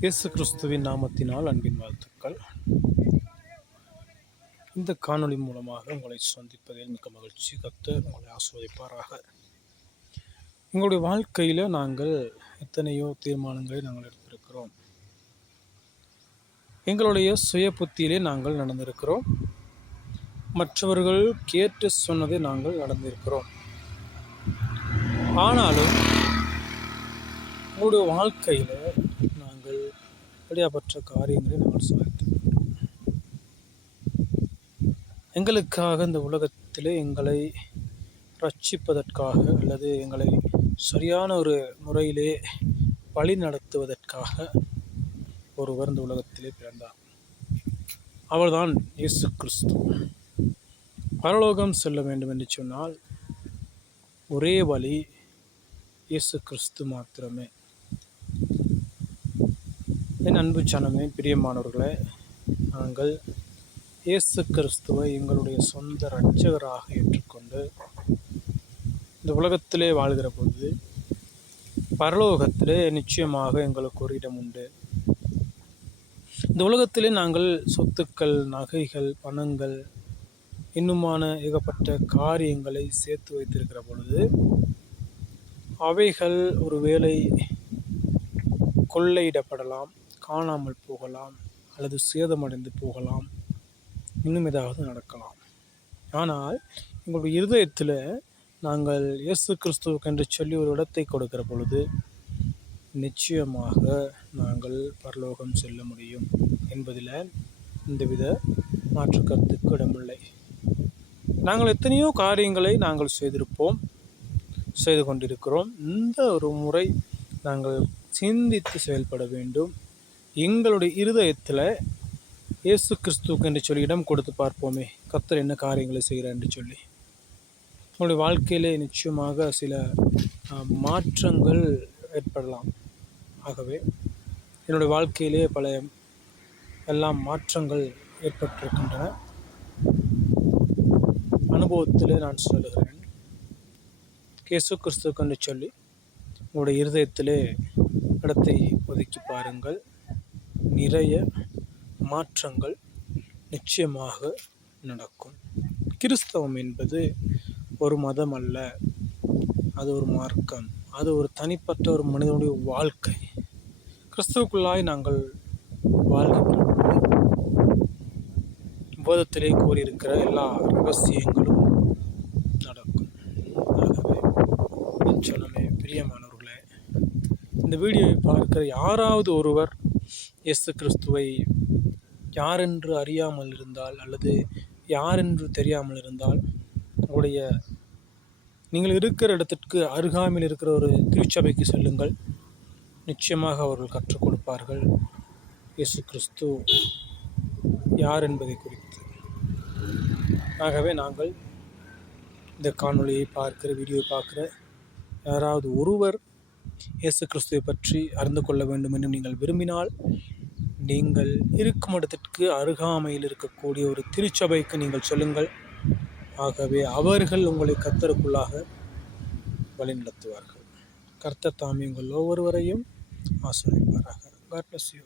இயேசு கிறிஸ்துவின் நாமத்தினால் அன்பின் வாழ்த்துக்கள். இந்த காணொளி மூலமாக உங்களை சந்திப்பதில் மிக்க மகிழ்ச்சி. கர்த்தர் உங்களை ஆசீர்வதிப்பாராக. எங்களுடைய வாழ்க்கையில் நாங்கள் எத்தனையோ தீர்மானங்களை நாங்கள் எடுத்திருக்கிறோம். எங்களுடைய சுய புத்தியிலே நாங்கள் நடந்திருக்கிறோம். மற்றவர்கள் கேட்டு சொன்னதை நாங்கள் நடந்திருக்கிறோம். ஆனாலும் உங்களுடைய வாழ்க்கையில் நாங்கள் அப்படியாப்பட்ட காரியங்களை நாங்கள் சாதித்திருக்கிறோம். எங்களுக்காக இந்த உலகத்திலே எங்களை ரட்சிப்பதற்காக அல்லது எங்களை சரியான ஒரு முறையிலே வழி நடத்துவதற்காக ஒருவர் இந்த உலகத்திலே பிறந்தார். அவர்தான் இயேசு கிறிஸ்து. பரலோகம் செல்ல வேண்டும் என்று சொன்னால் ஒரே வழி இயேசு கிறிஸ்து மாத்திரமே. என் அன்பு ஜனமே, பிரியமானவர்களே, நாங்கள் இயேசு கிறிஸ்துவை எங்களுடைய சொந்த இரட்சகராக ஏற்றுக்கொண்டு இந்த உலகத்திலே வாழ்கிற பொழுது பரலோகத்திலே நிச்சயமாக எங்களுக்கு ஒரு இடம் உண்டு. இந்த உலகத்திலே நாங்கள் சொத்துக்கள், நகைகள், பணங்கள், இன்னுமான ஏகப்பட்ட காரியங்களை சேர்த்து வைத்திருக்கிற பொழுது அவைகள் ஒருவேளை கொள்ளையிடப்படலாம், காணாமல் போகலாம், அல்லது சேதமடைந்து போகலாம், இன்னும் ஏதாவது நடக்கலாம். ஆனால் எங்களுடைய இருதயத்தில் நாங்கள் இயேசு கிறிஸ்துவுக்கு என்று சொல்லி ஒரு இடத்தை கொடுக்கிற பொழுது நிச்சயமாக நாங்கள் பரலோகம் செல்ல முடியும் என்பதில் எந்தவித மாற்று கருத்துக்கு இடமில்லை. நாங்கள் எத்தனையோ காரியங்களை நாங்கள் செய்து கொண்டிருக்கிறோம். இந்த ஒரு முறை நாங்கள் சிந்தித்து செயல்பட வேண்டும். எங்களுடைய இருதயத்தில் இயேசு கிறிஸ்துவுக்கு என்று சொல்லி இடம் கொடுத்து பார்ப்போமே, கர்த்தர் என்ன காரியங்களை செய்கிறார் என்று சொல்லி. உங்களுடைய வாழ்க்கையிலே நிச்சயமாக சில மாற்றங்கள் ஏற்படலாம். ஆகவே என்னுடைய வாழ்க்கையிலே பல எல்லாம் மாற்றங்கள் ஏற்பட்டிருக்கின்றன. அனுபவத்திலே நான் சொல்லுகிறேன். இயேசு கிறிஸ்துவுக்கு என்று சொல்லி உங்களுடைய இருதயத்திலே இடத்தை ஒதுக்கி பாருங்கள். நிறைய மாற்றங்கள் நிச்சயமாக நடக்கும். கிறிஸ்தவம் என்பது ஒரு மதம் அல்ல, அது ஒரு மார்க்கம், அது ஒரு தனிப்பட்ட ஒரு மனிதனுடைய வாழ்க்கை. கிறிஸ்துவுக்குள்ளாய் நாங்கள் வாழ்கின்ற போதத்திலே கூறியிருக்கிற எல்லா ரகசியங்களும் நடக்கும். ஆகவே சொன்னமே, பிரியமானவர்களே, இந்த வீடியோவை பார்க்கிற யாராவது ஒருவர் இயேசு கிறிஸ்துவை யாரென்று அறியாமல் இருந்தால் அல்லது யாரென்று தெரியாமல் இருந்தால் நீங்கள் இருக்கிற இடத்திற்கு அருகாமையில் இருக்கிற ஒரு திருச்சபைக்கு செல்லுங்கள். நிச்சயமாக அவர்கள் கற்றுக் கொடுப்பார்கள் இயேசு கிறிஸ்து யார் என்பதை குறித்து. ஆகவே நாங்கள் இந்த காணொளியை வீடியோவை பார்க்குற யாராவது ஒருவர் இயேசு கிறிஸ்துவை பற்றி அறிந்து கொள்ள வேண்டும் என்று நீங்கள் விரும்பினால் நீங்கள் இருக்கும் இடத்திற்கு அருகாமையில் இருக்கக்கூடிய ஒரு திருச்சபைக்கு நீங்கள் சொல்லுங்கள். ஆகவே அவர்கள் உங்களை கர்த்தருக்குள்ளாக வழிநடத்துவார்கள். கர்த்தர் தாமே உங்கள் ஒவ்வொருவரையும் ஆசீர்வதிப்பாராக. God bless you.